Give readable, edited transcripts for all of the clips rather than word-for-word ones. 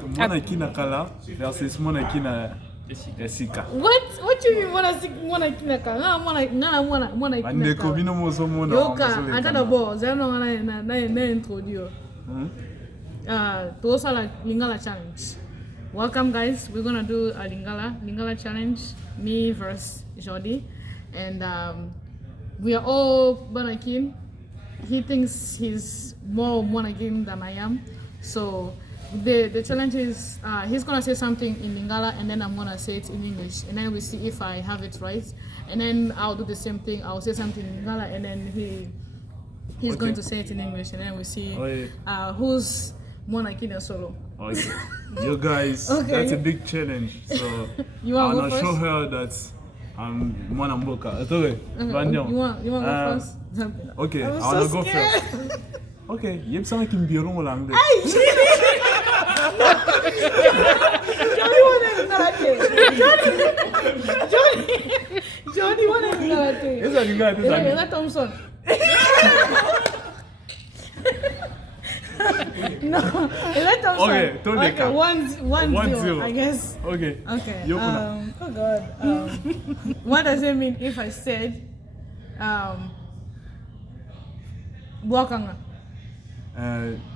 Monakina Kala versus Monakina Esika. What do you mean Monakina Kala? Monakina Kala. Yoka, I don't know. I don't know. Introduce. Those are like Lingala challenge. Welcome guys. We're gonna do a Lingala challenge. Me versus Jody, and we are all Monakin. He thinks he's more Monakin than I am. So the challenge is he's gonna say something in Lingala and then I'm gonna say it in English, and then we see if I have it right, and then I'll do the same thing. I'll say something in Lingala and then he's going to say it in English, and then we see who's Monakin solo. Okay. You guys, that's a big challenge. So you want I'm gonna show her that I'm Monamboka. Okay. You want to go first? Okay, I wanna go first. Okay, yep, someone can be along along there. Johnny wanna do that. Thompson. No, let Thompson. Okay, don't make up. 1-0, I guess. Okay. Oh God. What does it mean if I said Buakanga?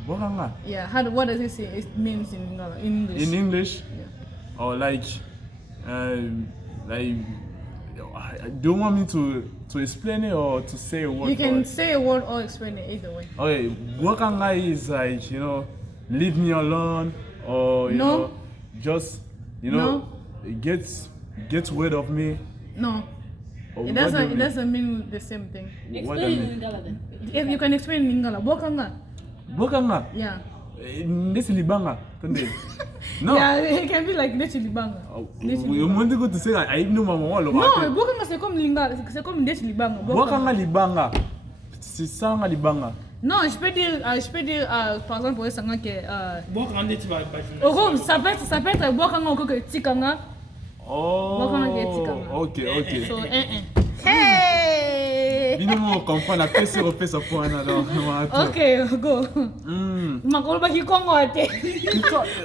Buakanga? Yeah, what does it say it means in English? In English? Yeah. Or do you want me to explain it or to say a word? You can say a word or explain it either way. Okay, Buakanga is like, leave me alone, or you know, just get rid of me. No. It doesn't mean the same thing. Explain in Lingala then. If you can explain in Lingala, Buakanga. Buakanga? Yeah. This Libanga. No. Yeah, it can be like Ndechi Libanga. You want to go to say I know Mama. No, Buakanga c'est comme Lingala, c'est comme Ndechi Libanga. Buakanga Libanga. C'est ça Libanga. Non, je peux dire par exemple pour Sanga que Buakanga Ndechi Libanga. Ça peut être Buakanga ou que Tikanga. Oh. Buakanga et Tikanga. OK. So Hey! Bino comprendre la paix sur paix ça point alors. OK, go. Makolo ba Kikongo ate.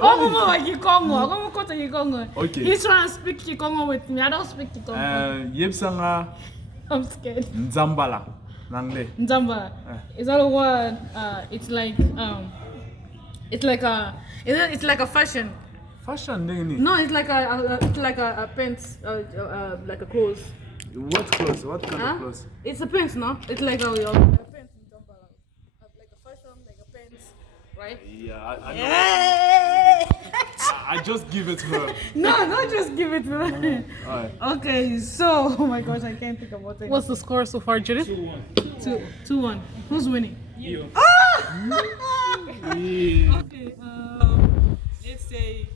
Oh, mama ba Kikongo. Como kota Kikongo. Okay. He's trying to speak Kikongo with me. I don't speak Kikongo. Yebsanga. I'm scared. Nzambala. Nangle. Nzambala. Is that a word? It's like a fashion. Fashion nini? No, it's like a pants, like a clothes. What clothes? What kind of clothes? It's a pants, no? It's like a pants in Nzambala. Like a fashion, like a pants, right? Yeah, I just give it to her. No, don't just give it to her. Alright. Okay, so, oh my gosh, I can't think about it. What's the score so far, Judith? 2-1. Who's winning? You. Okay, let's say...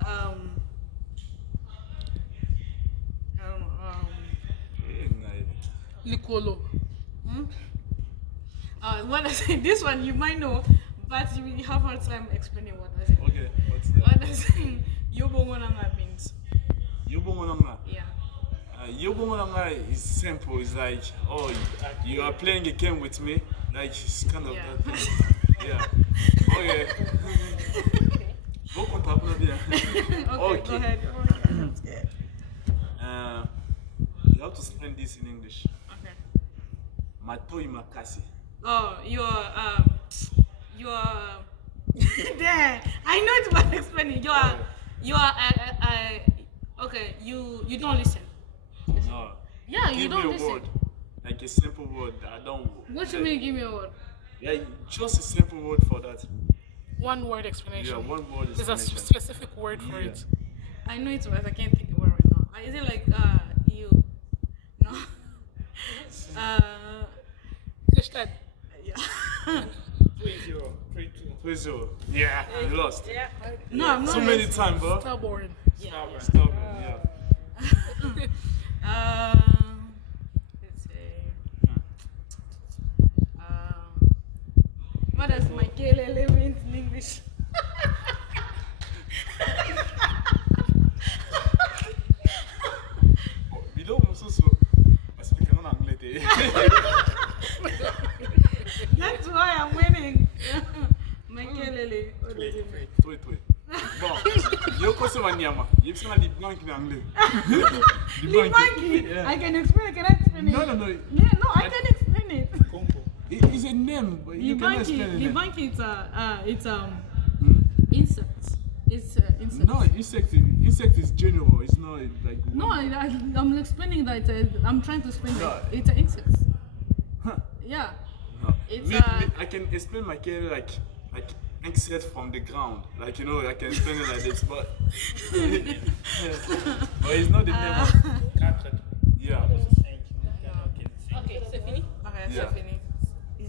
I don't know. Nicolo. What I say? This one you might know, but you will have hard time explaining what I say. Okay, what's that? What I say? Yobongonanga means. Yobongonanga? Yeah. Yobongonanga is simple. It's like, oh, you are playing a game with me. Like, it's kind of that thing. Yeah. Okay. Okay, go ahead. I'm scared. You have to explain this in English. Okay. Matoi makasi. Oh, you're there. I know it's about explaining. Okay. You don't listen. No. Yeah, you don't listen. Give me a listen. word, like a simple word. I don't. What you mean? Give me a word. Yeah, just a simple word for that. One word explanation. Yeah, one word There's explanation. a specific word for it. I know it's but I can't think of it right now. Is it like you? No. Just that. Yeah. 3-0. 3-0. Yeah, you lost. Yeah. No, I'm not. So many times, bro. Stubborn. Stubborn. Yeah. Let's say. What does my kelele mean in English? That's why I'm Nyama. You're saying the blank in anglais. Libanki. Yeah. I can explain. Can I explain it? No. Yeah, no, I can explain it. Congo. It's a name, but you cannot explain it. Libanki, it's insects. It's insects. No, insect is general. It's not like No, one. I'm explaining that. I'm trying to explain No. that it's insects. Huh. Yeah. No. It's, Me, I can explain my career like insect from the ground. Like, you know, I can explain it like this, but but it's not the name of, 4, yeah. 5. Okay, c'est fini? Okay, Yeah. Stephanie.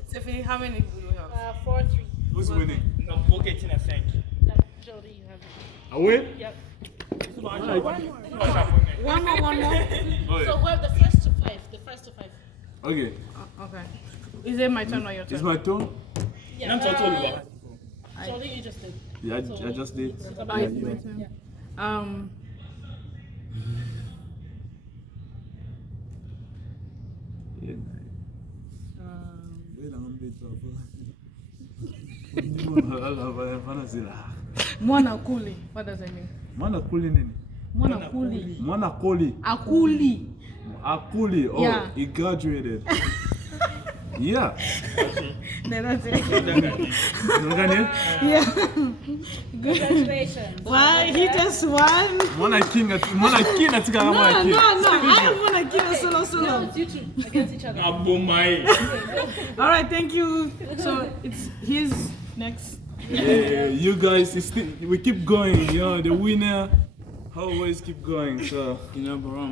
Stephanie, how many do you have? 4-3. Who's winning? Non, Boquet, il a 5. Jody, you have it. I win? Yep. One more. Oh, So yeah. we have the first to 5. The first to 5. Okay. Okay. Is it my turn or your turn? It's my turn? Yeah. Non, toi, toi, Laura. Jody, you just did. Yeah, I just did. It's my turn. Yeah. Mwana kuli. What does it mean? Mwana kuli nini? Mwana kuli. Mwana kuli. Akuli. Akuli. Oh, Yeah. he graduated. Yeah. No, that's it. Unadhani? Yeah. Congratulations. Why? He just won. Mwana kina tika kama No, akili. I am gonna kill solo. No, it's you two against each other. Abomai. All right, thank you. So it's his next. Yeah, you guys, we keep going. You know, the winner always keep going. So You know, bro,